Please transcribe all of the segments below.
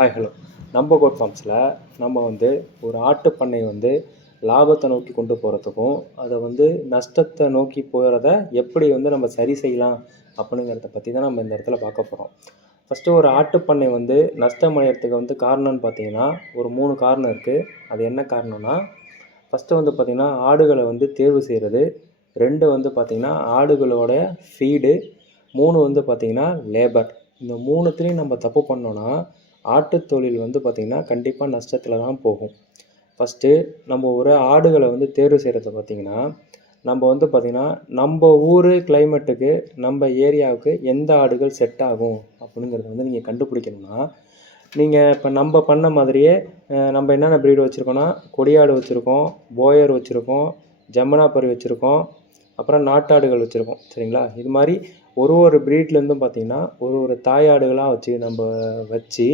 Hi hello நம்ம code ஃபார்ம்ஸில் நம்ம வந்து ஒரு ஆட்டுப் பண்ணை வந்து லாபத்தை நோக்கி கொண்டு போகிறதுக்கும் அதை வந்து நஷ்டத்தை நோக்கி போகிறத எப்படி வந்து நம்ம சரி செய்யலாம் அப்படிங்கிறத பற்றி தான் நம்ம இந்த இடத்துல பார்க்க போகிறோம் ஃபஸ்ட்டு ஒரு ஆட்டு பண்ணை வந்து நஷ்டம் அடையிறதுக்கு வந்து காரணம்னு பார்த்தீங்கன்னா ஒரு மூணு காரணம் இருக்குது அது என்ன காரணம்னா ஃபஸ்ட்டு வந்து பார்த்திங்கன்னா ஆடுகளை வந்து தேர்வு செய்கிறது ரெண்டு வந்து பார்த்திங்கன்னா ஆடுகளோட ஃபீடு மூணு வந்து பார்த்திங்கன்னா லேபர் இந்த மூணுத்துலேயும் நம்ம தப்பு பண்ணோன்னா ஆட்டுத் தொழில் வந்து பார்த்திங்கன்னா கண்டிப்பாக நஷ்டத்தில் தான் போகும். ஃபஸ்ட்டு நம்ம ஒரு ஆடுகளை வந்து தேர்வு செய்கிறத பார்த்திங்கன்னா நம்ம வந்து பார்த்திங்கன்னா நம்ம ஊர் கிளைமேட்டுக்கு நம்ம ஏரியாவுக்கு எந்த ஆடுகள் செட் ஆகும் அப்படிங்கிறத வந்து நீங்கள் கண்டுபிடிக்கணும்னா நீங்கள் இப்போ நம்ம பண்ண மாதிரியே நம்ம என்னென்ன ப்ரீடு வச்சுருக்கோன்னா கொடியாடு வச்சுருக்கோம் போயர் வச்சுருக்கோம் ஜமுனாப்பரி வச்சுருக்கோம் அப்புறம் நாட்டாடுகள் வச்சுருக்கோம் சரிங்களா? இது மாதிரி ஒரு ஒரு ப்ரீட்லேருந்தும் பார்த்திங்கன்னா ஒரு ஒரு தாயாடுகளாக வச்சு நம்ம வச்சு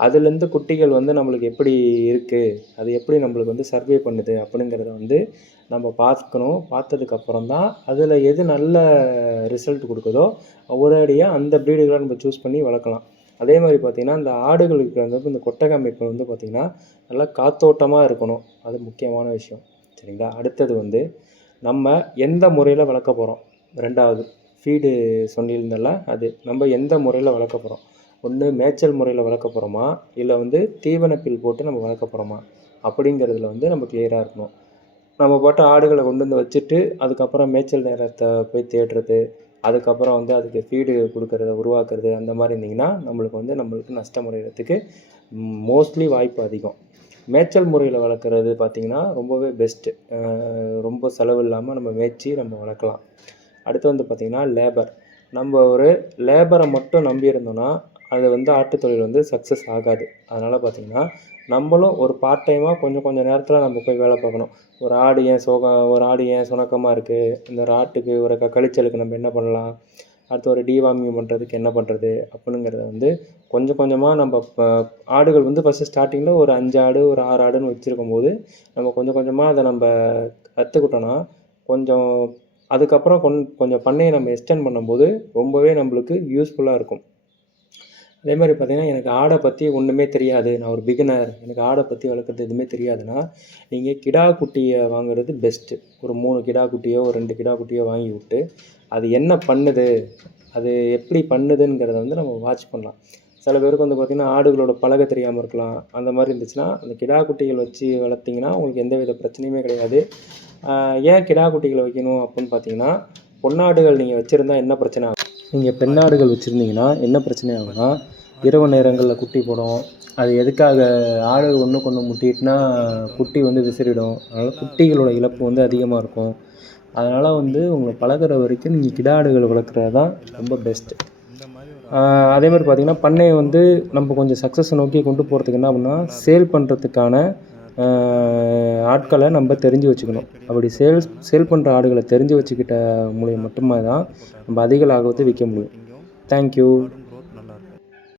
அதுலேருந்து குட்டிகள் வந்து நம்மளுக்கு எப்படி இருக்குது அது எப்படி நம்மளுக்கு வந்து சர்வே பண்ணுது அப்படிங்கிறத வந்து நம்ம பார்க்கணும். பார்த்ததுக்கப்புறம் தான் அதில் எது நல்ல ரிசல்ட் கொடுக்குதோ ஒரேடியாக அந்த ப்ரீடுகளை நம்ம சூஸ் பண்ணி வளர்க்கலாம். அதே மாதிரி பார்த்திங்கன்னா இந்த ஆடுகளுக்கு வந்து இந்த கொட்டகை அமைப்பு வந்து பார்த்திங்கன்னா நல்லா காத்தோட்டமாக இருக்கணும். அது முக்கியமான விஷயம். சரிங்களா? அடுத்தது வந்து நம்ம எந்த முறையில் வளர்க்க போகிறோம் ரெண்டாவது ஃபீடு சொல்லியிருந்தல அது நம்ம எந்த முறையில் வளர்க்க போகிறோம் ஒன்று மேய்ச்சல் முறையில் வளர்க்க போகிறோமா இல்லை வந்து தீவன பில் போட்டு நம்ம வளர்க்க போகிறோமா அப்படிங்கிறதுல வந்து நம்ம கிளியராக இருக்கணும். நம்ம போட்ட ஆடுகளை கொண்டு வந்து வச்சுட்டு அதுக்கப்புறம் மேய்ச்சல் நேரத்தை போய் தேடுறது அதுக்கப்புறம் வந்து அதுக்கு ஃபீடு கொடுக்கறத உருவாக்குறது அந்த மாதிரி இருந்திங்கன்னா நம்மளுக்கு வந்து நம்மளுக்கு நஷ்டம் அடைகிறதுக்கு மோஸ்ட்லி வாய்ப்பு அதிகம். மேய்ச்சல் முறையில் வளர்க்குறது பார்த்திங்கன்னா ரொம்பவே பெஸ்ட்டு ரொம்ப செலவு இல்லாமல் நம்ம மேய்ச்சி நம்ம வளர்க்கலாம். அடுத்து வந்து பார்த்திங்கன்னா லேபர் நம்ம ஒரு லேபரை மட்டும் நம்பி இருந்தோம்னா அது வந்து ஆட்டு தொழில் வந்து சக்ஸஸ் ஆகாது. அதனால் பார்த்திங்கன்னா நம்மளும் ஒரு பார்ட் டைமாக கொஞ்சம் கொஞ்சம் நேரத்தில் நம்ம போய் வேலை பார்க்கணும். ஒரு ஆடு ஏன் சோகம் ஒரு ஆடு ஏன் சுணக்கமாக இருக்குது இந்த ஒரு ஆட்டுக்கு ஒரு க கழிச்சலுக்கு நம்ம என்ன பண்ணலாம்? அடுத்து ஒரு டிவார்மிங் பண்ணுறதுக்கு என்ன பண்ணுறது அப்படிங்கிறத வந்து கொஞ்சம் கொஞ்சமாக நம்ம ஆடுகள் வந்து ஃபஸ்ட்டு ஸ்டார்டிங்கில் ஒரு அஞ்சு ஆடு ஒரு ஆறு ஆடுன்னு வச்சுருக்கும் போது நம்ம கொஞ்சம் கொஞ்சமாக அதை நம்ம கற்றுக்கிட்டோன்னா கொஞ்சம் அதுக்கப்புறம் கொன் கொஞ்சம் பண்ணையை நம்ம எக்ஸ்டெண்ட் பண்ணும்போது ரொம்பவே நம்மளுக்கு யூஸ்ஃபுல்லாக இருக்கும். அதே மாதிரி பார்த்தீங்கன்னா எனக்கு ஆடை பற்றி ஒன்றுமே தெரியாது. நான் ஒரு பிகினர் எனக்கு ஆடை பற்றி வளர்க்குறது எதுவுமே தெரியாதுன்னா நீங்கள் கிடா குட்டியை வாங்குறது பெஸ்ட்டு ஒரு மூணு கிடா குட்டியோ ஒரு ரெண்டு கிடா குட்டியோ வாங்கி விட்டு அது என்ன பண்ணுது அது எப்படி பண்ணுதுங்கிறத வந்து நம்ம வாட்ச் பண்ணலாம். சில பேருக்கு வந்து பார்த்திங்கன்னா ஆடுகளோட பழக தெரியாமல் இருக்கலாம். அந்த மாதிரி இருந்துச்சுன்னா அந்த கிடா குட்டிகள் வச்சு வளர்த்திங்கன்னா உங்களுக்கு எந்த வித பிரச்சனையுமே கிடையாது. ஏன் கிடா குட்டிகளை வைக்கணும் அப்படின்னு பார்த்தீங்கன்னா பொன்னாடுகள் நீங்கள் வச்சுருந்தா என்ன பிரச்சனை ஆகும்? நீங்கள் பெண்ணாடுகள் வச்சுருந்தீங்கன்னா என்ன பிரச்சனை ஆகும்னா இரவு நேரங்களில் குட்டி போடும். அது எதுக்காக? ஆடு ஒன்று கொண்டு முட்டிட்டுனா குட்டி வந்து விசிறிடும். அதனால் குட்டிகளோட இழப்பு வந்து அதிகமாக இருக்கும். அதனால் வந்து உங்களை பழகுற வரைக்கும் நீங்கள் கிடாடுகள் வளர்க்குறது தான் ரொம்ப பெஸ்ட்டு அதே மாதிரி பார்த்தீங்கன்னா பண்ணையை வந்து நம்ம கொஞ்சம் சக்ஸஸை நோக்கி கொண்டு போகிறதுக்கு என்ன அப்படின்னா சேல் பண்ணுறதுக்கான ஆட்களை நம்ம தெரிஞ்சு வச்சுக்கணும். அப்படி சேல்ஸ் சேல் பண்ணுற ஆடுகளை தெரிஞ்சு வச்சுக்கிட்ட மூலியம் மட்டுமே தான் நம்ம அதிக லாபத்தை விற்க முடியும். தேங்க்யூ